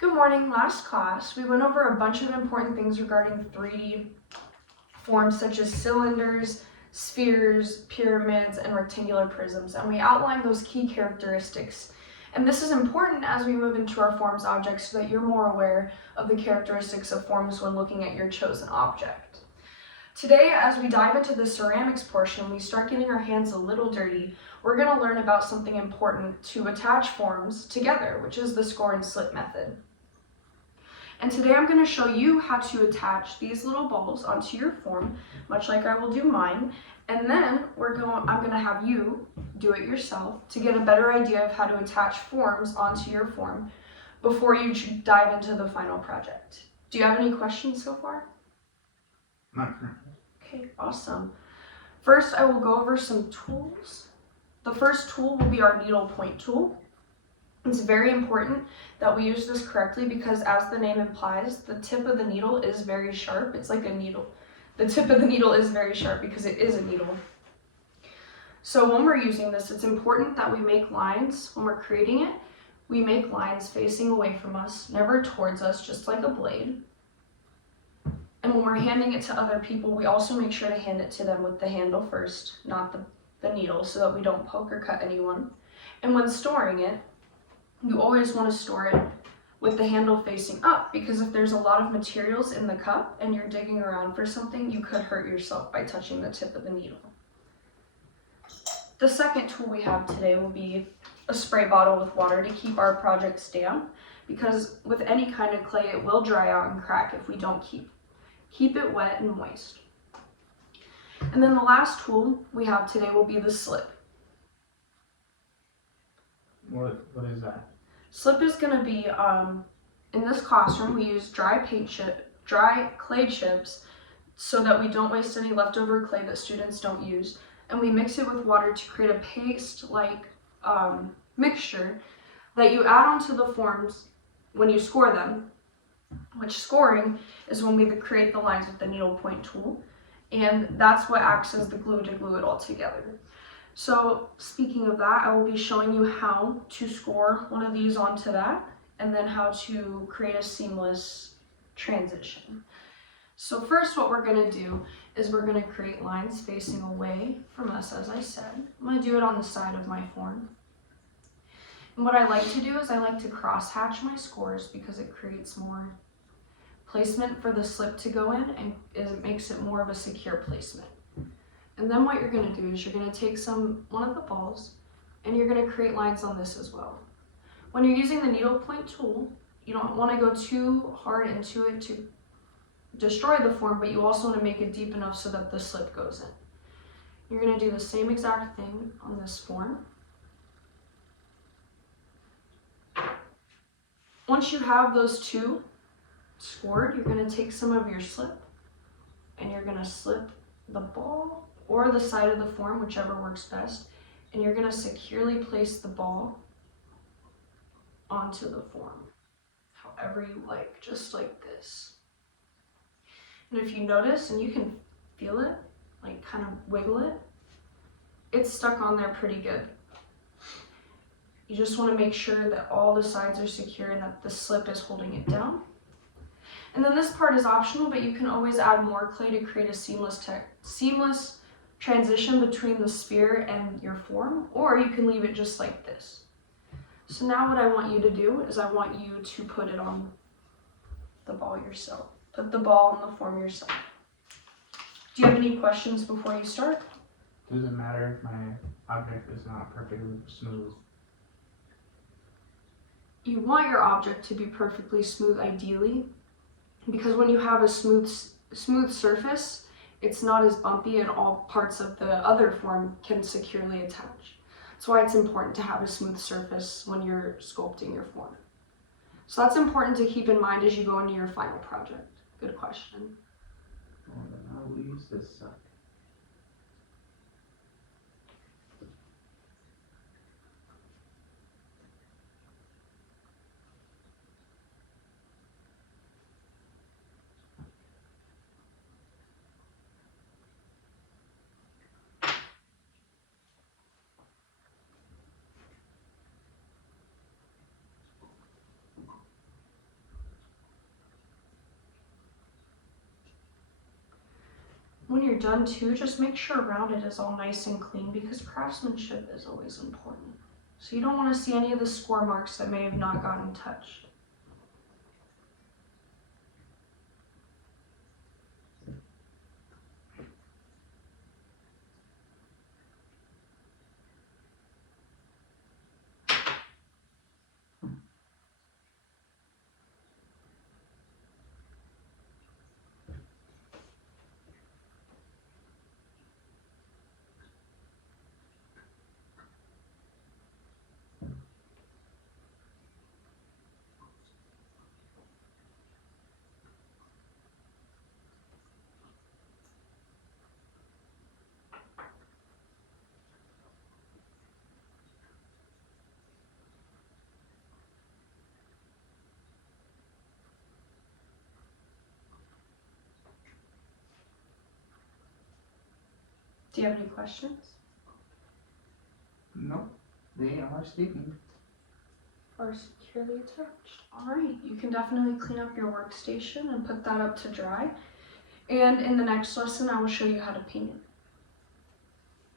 Good morning. Last class, we went over a bunch of important things regarding 3D forms such as cylinders, spheres, pyramids, and rectangular prisms, and we outlined those key characteristics. And this is important as we move into our forms object so that you're more aware of the characteristics of forms when looking at your chosen object. Today, as we dive into the ceramics portion, we start getting our hands a little dirty. We're going to learn about something important to attach forms together, which is the score and slip method. And today I'm going to show you how to attach these little balls onto your form, much like I will do mine. And then I'm going to have you do it yourself to get a better idea of how to attach forms onto your form before you dive into the final project. Do you have any questions so far? Not currently. Okay, awesome. First, I will go over some tools. The first tool will be our needle point tool. It's very important that we use this correctly because, as the name implies, the tip of the needle is very sharp. It's like a needle. The tip of the needle is very sharp because it is a needle. So when we're using this, it's important that we make lines when we're creating it. We make lines facing away from us, never towards us, just like a blade. And when we're handing it to other people, we also make sure to hand it to them with the handle first, not the needle, so that we don't poke or cut anyone. And when storing it, you always want to store it with the handle facing up, because if there's a lot of materials in the cup and you're digging around for something, you could hurt yourself by touching the tip of the needle. The second tool we have today will be a spray bottle with water to keep our projects damp, because with any kind of clay, it will dry out and crack if we don't keep it wet and moist. And then the last tool we have today will be the slip. What is that? Slip is going to be, in this classroom, we use dry clay chips so that we don't waste any leftover clay that students don't use. And we mix it with water to create a paste-like mixture that you add onto the forms when you score them, which scoring is when we create the lines with the needle point tool. And that's what acts as the glue to glue it all together. So speaking of that, I will be showing you how to score one of these onto that, and then how to create a seamless transition. So first, what we're going to do is we're going to create lines facing away from us, as I said. I'm going to do it on the side of my form. And what I like to do is I like to cross-hatch my scores because it creates more placement for the slip to go in, and it makes it more of a secure placement. And then what you're going to do is you're going to take one of the balls and you're going to create lines on this as well. When you're using the needle point tool, you don't want to go too hard into it to destroy the form, but you also want to make it deep enough so that the slip goes in. You're going to do the same exact thing on this form. Once you have those two scored, you're going to take some of your slip and you're going to slip the ball or the side of the form, whichever works best, and you're going to securely place the ball onto the form, however you like, just like this. And if you notice, and you can feel it, like kind of wiggle it, it's stuck on there pretty good. You just want to make sure that all the sides are secure and that the slip is holding it down. And then this part is optional, but you can always add more clay to create a seamless transition between the sphere and your form, or you can leave it just like this. So now what I want you to do is I want you to put it on the ball yourself. Put the ball on the form yourself. Do you have any questions before you start? Does it matter if my object is not perfectly smooth? You want your object to be perfectly smooth ideally, because when you have a smooth surface, it's not as bumpy and all parts of the other form can securely attach. That's why it's important to have a smooth surface when you're sculpting your form. So that's important to keep in mind as you go into your final project. Good question. Well, then I will use this when you're done too, just make sure around it is all nice and clean because craftsmanship is always important. So you don't want to see any of the score marks that may have not gotten touched. Do you have any questions? Nope. They are speaking. Or securely attached. Alright, you can definitely clean up your workstation and put that up to dry. And in the next lesson, I will show you how to paint it.